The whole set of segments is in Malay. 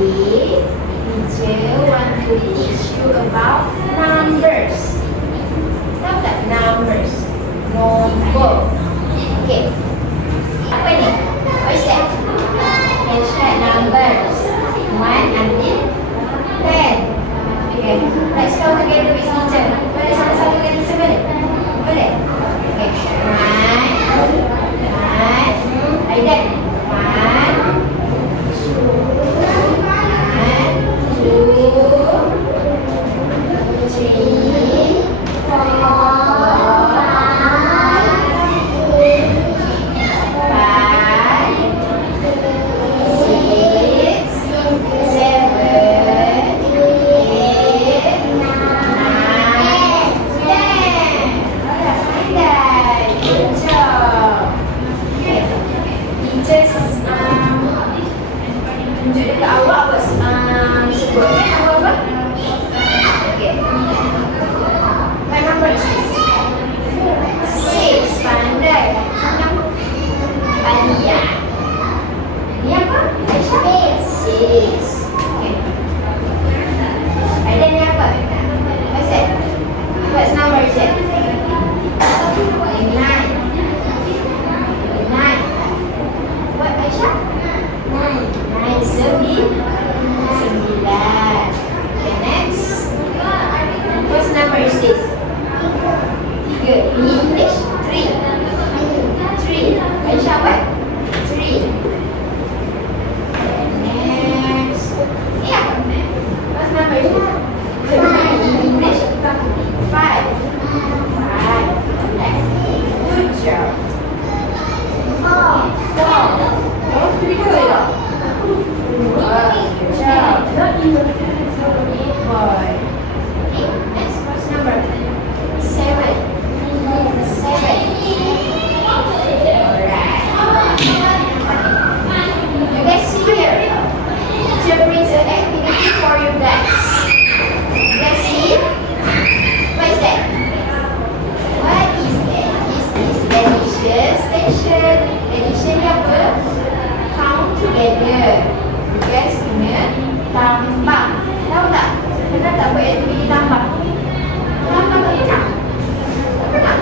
Today, teacher want to teach you about numbers. Tahu tak numbers? Nombor. Okay. Apa ni? What is that? Let's write numbers. 1 until 10. Okay. Let's count together with teacher. Boleh sama-sama dengan teacher boleh? Boleh? Okay. 1. Like that. 1. tunjuk dekat awak sebut nombor apa? Okay. What number is this? 6. Pandai. Alia. Ini apa? 6. Okay. Ada ni apa? What's that? What's number is that? 9. 9. What, Aisyah? 9. 9. Okay, next. What number is this? 3. In English. 3. 3. Aisyah, what? 3. Next. Yeah. What number is this? In English. 5. 5. Next. Good job. 4. 4. Oh, pretty good. Good job. Boy. Next, what's number? 7. 7. Alright. You guys see here? Teacher brings an activity for you guys. You guys see? What is that? What is that? Is this addition station? Addition ni apa? Count together. You guys kena tambah. Tahu tak? Pernah tak buat aktiviti tambah? Tambah tak pernah? Tak pernah?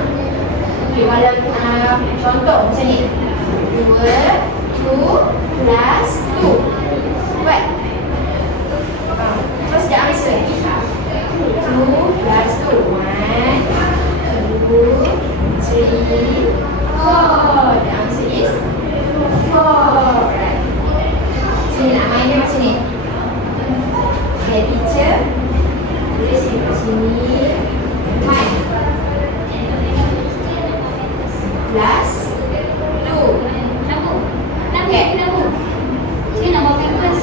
Okay, walau contoh macam ni. 2 plus 2. What? What's the answer? 2 plus 2. 1, 2, 3, 4. The answer is 4. Right. Sini nak main dia macam ni. Okay, teacher tulis kat sini. Main. Plus 2. Okay. Sini nak bawa canvas.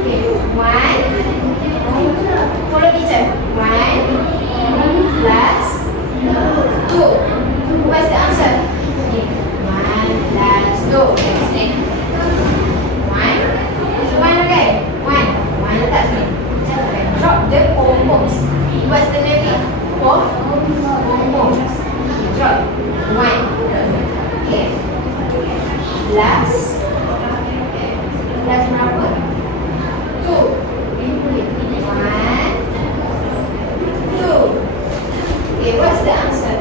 Okay, 1. Follow teacher. 1 plus 2. What's the answer? 1 plus 2. Next. 1. So 1 okay? 1. 1 letak sini. Drop the pom-poms. What's the name? Pom-poms. Drop. 1. Okay. Plus. Plus berapa? 2. 1. 2. Okay, what's the answer?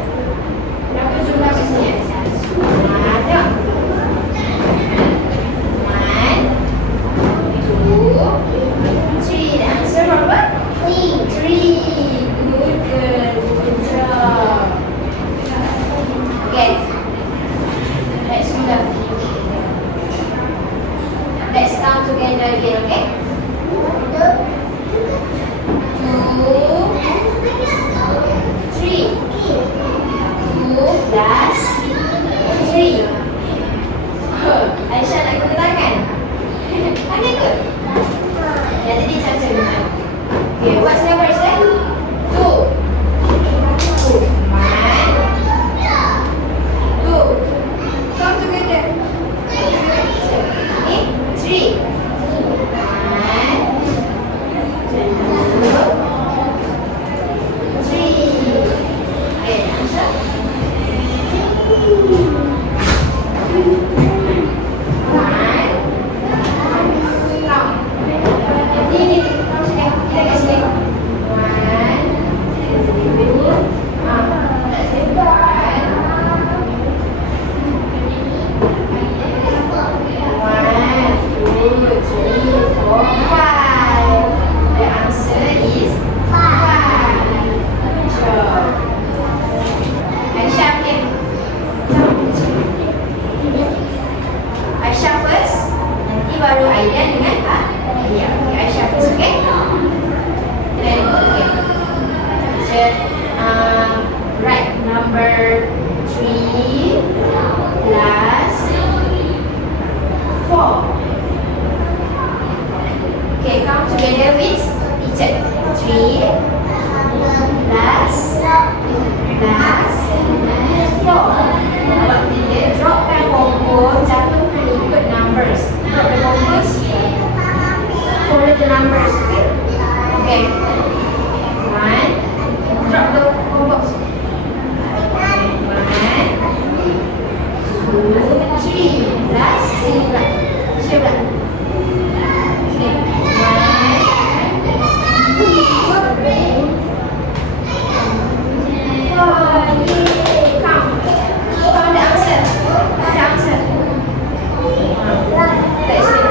Berapa jumlah kat sini? Ada. 1, 2, 3. The answer berapa? 3. Good girl. Good job. Okay. Let's move. Let's count together again, okay? 2, 3. 2 plus 3. Aisyah nak guna tangan? Tangan ke? Yang tadi macam mana? Okay, what's number is that? 2. 2. 1. 2. Count together. Okay, 3. 1, 2, 3. Okay, answer. 1, 2, 3. Okay, count together with teacher. 3 plus 4. Okay, dropkan bumbung, jatuhkan ikut numbers. Drop the numbers. Follow the numbers. Okay. 1. Drop the bumbung. 1, 2, 3 plus 7. Okay. 1, 2, 3, 4. Count. Count the answer. Count the answer. Let's see.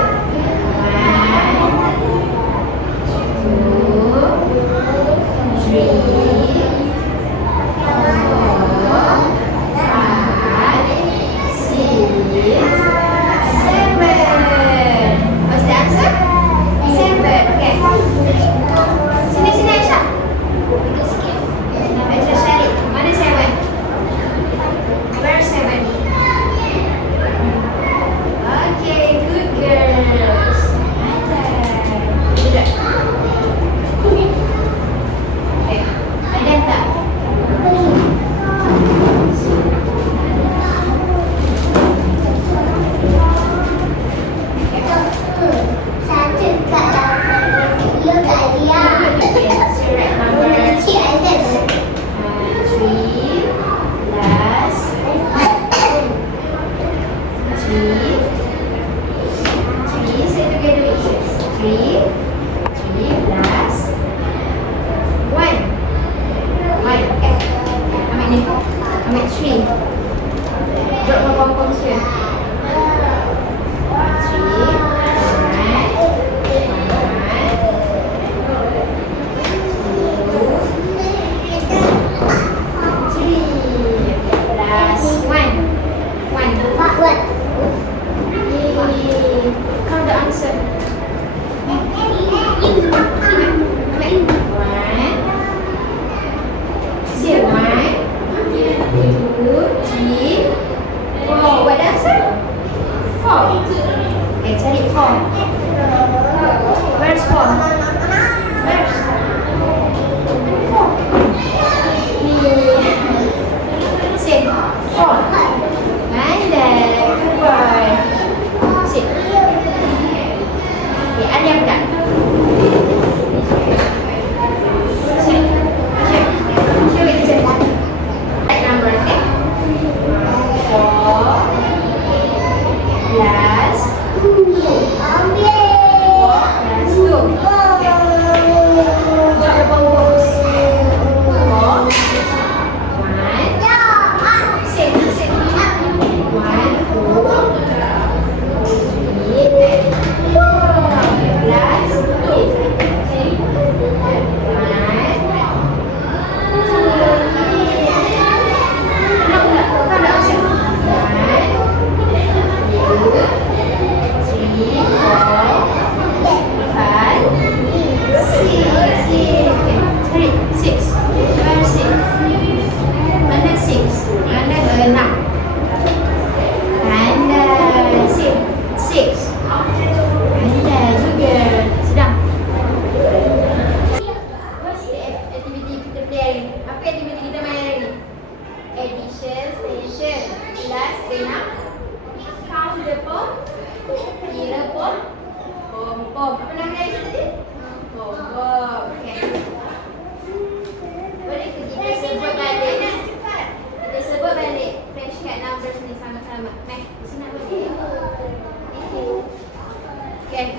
'Okay.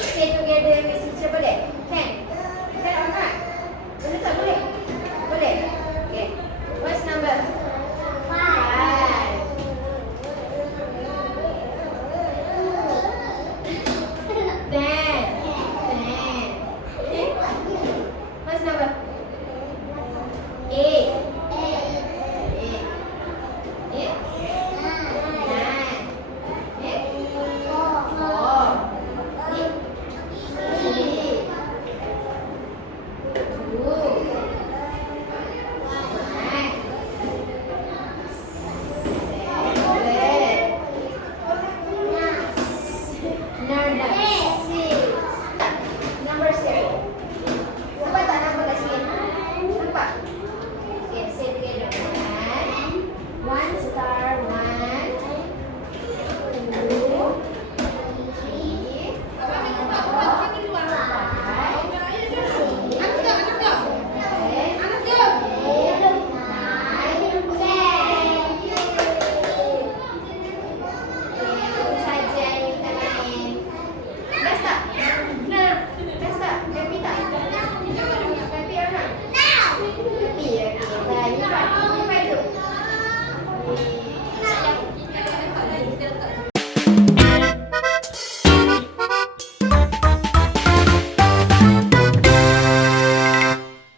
Say together with teacher boleh? Can?